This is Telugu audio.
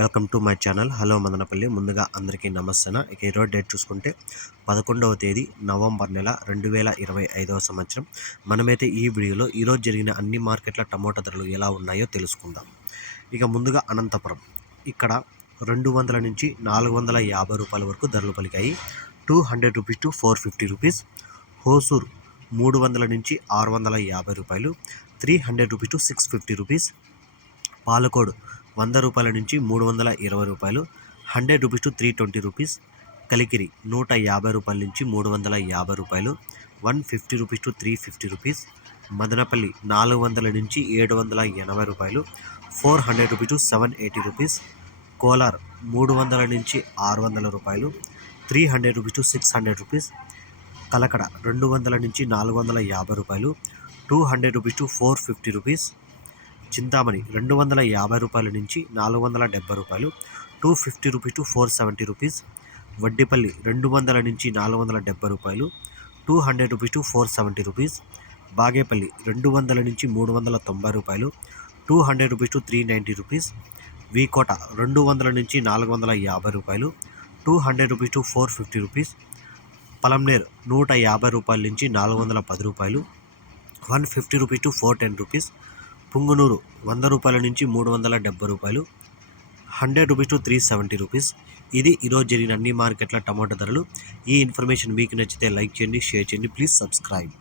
Welcome to my channel. Hello Madanapalle. ముందుగా అందరికీ నమస్తే ఇక ఈరోజు డేట్ చూసుకుంటే పదకొండవ తేదీ నవంబర్ నెల రెండు వేల ఇరవై ఐదవ సంవత్సరం. మనమైతే ఈ వీడియోలో ఈరోజు జరిగిన అన్ని మార్కెట్ల టమోటా ధరలు ఎలా ఉన్నాయో తెలుసుకుందాం. ఇక ముందుగా అనంతపురం. ఇక్కడ రెండు వందల నుంచి నాలుగు వందల యాభై రూపాయల వరకు ధరలు పలికాయి. Two hundred rupees to four fifty rupees. Hosur మూడు వందల నుంచి ఆరు వందల యాభై రూపాయలు. Three hundred rupees to six fifty rupees. Palakode వంద రూపాయల నుంచి మూడు వందల ఇరవై రూపాయలు hundred rupees to three twenty rupees Kalikiri నూట యాభై రూపాయల నుంచి మూడు వందల యాభై రూపాయలు one fifty rupees to three fifty rupees Madanapalle నాలుగు వందల నుంచి ఏడు వందల ఎనభై రూపాయలు four hundred rupees to seven eighty rupees Kolar మూడు వందల నుంచి ఆరు వందల రూపాయలు three hundred rupees to six hundred rupees Kalakada రెండు వందల నుంచి నాలుగు వందల యాభై రూపాయలు two hundred rupees to four fifty rupees Chintamani రెండు వందల యాభై రూపాయల నుంచి నాలుగు వందల డెబ్బై రూపాయలు two fifty rupees to four seventy rupees Vaddipalli రెండు వందల నుంచి నాలుగు వందల డెబ్బై రూపాయలు two hundred rupees to four seventy rupees Bagepalli రెండు వందల నుంచి మూడు వందల తొంభై రూపాయలు two hundred rupees to three ninety rupees V Kota రెండు వందల నుంచి నాలుగు వందల యాభై రూపాయలు two hundred rupees to four fifty rupees Palamaner నూట యాభై రూపాయల నుంచి నాలుగు వందల పది రూపాయలు one fifty rupees to four ten rupees Punganur వంద రూపాయల నుంచి మూడు వందల డెబ్బై రూపాయలు hundred rupees to three seventy rupees. ఇది ఈరోజు జరిగిన అన్ని మార్కెట్ల టమాటా ధరలు. ఈ ఇన్ఫర్మేషన్ మీకు నచ్చితే లైక్ చేయండి షేర్ చేయండి. Please subscribe.